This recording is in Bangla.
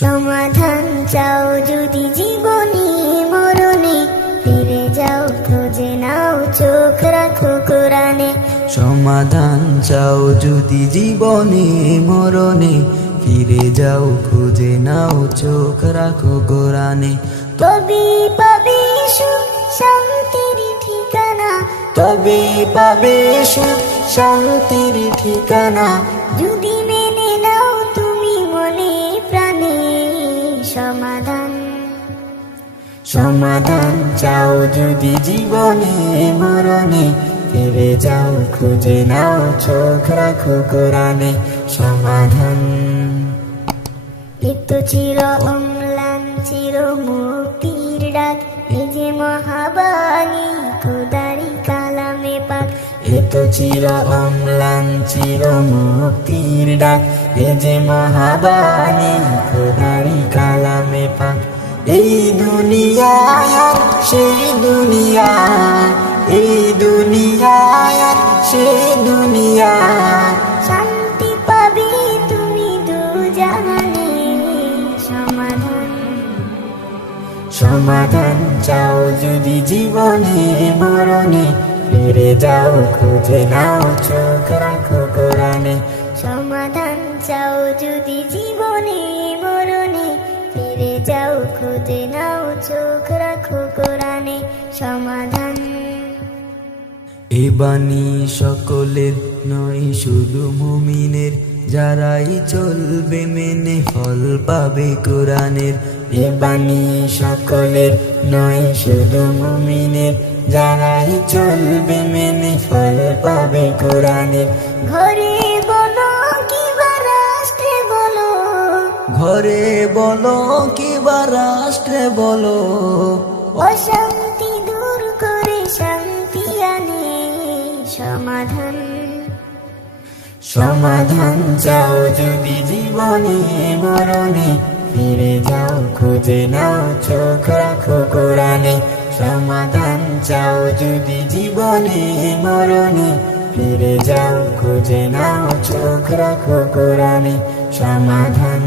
সমাধান চাও যদি জীবনে মরণে, ফিরে যাও খুঁজে নাও চোখ রাখো কোরআনে। সমাধান চাও যদি জীবনে মরণে, ফিরে যাও খুঁজে নাও চোখ রাখো কোরআনে। তবে পাবে সুখ শান্তির ঠিকানা, তবে পাবে সুখ শান্তির ঠিকানা, যদি মেনে নাও তুমি মনে প্রাণে। সমাধান সমাধান চাও যদি জীবনে মরণে, ফিরে যাও খুঁজে নাও চোখ রাখো কোরআনে। সমাধান এত চির অম্লান চির মুক্তির ডাক, এই যে মহাবাণী খোদারি কালামে পাক। এত চির অম্লান চির মুক্তির ডাক, এ যে মহাবাণী খোদারি কালামে পাক। এই দুনিয়া সেই দুনিয়া, এই দুনিয়া সেই দুনিয়া, শান্তি পাবে তুমি দুজাহানে। সমাধান সমাধান চাও যদি জীবনে মরণে, ফিরে যাও খুঁজে নাও চোখ রাখো কোরআনে। সমাধান চাও যদি জীবনে মরণে, ফিরে যাও খুঁজে নাও চোখ রাখো কোরআনে। সমাধান এ বাণী সকলের নয় শুধু মুমিনের, যারাই চলবে মেনে ফল পাবে কোরআনের। এ বাণী সকলের নয় শুধু মুমিনের, যারাই চলবে মেনে ফল পাবে কোরআনের। ঘরে বলো কিবা রাষ্ট্রে বলো, ঘরে বলো কিবা রাষ্ট্রে বলো, অশান্তি দূর করে শান্তি আনে। সমাধান সমাধান চাও যদি জীবনে মরণে, ফিরে যাও খুঁজে নাও চোখ রাখো কোরআনে। সমাধান চাও যদি জীবনে মরণে, ফিরে যাও খুঁজে নাও চোখ রাখো কোরআনে। সমাধান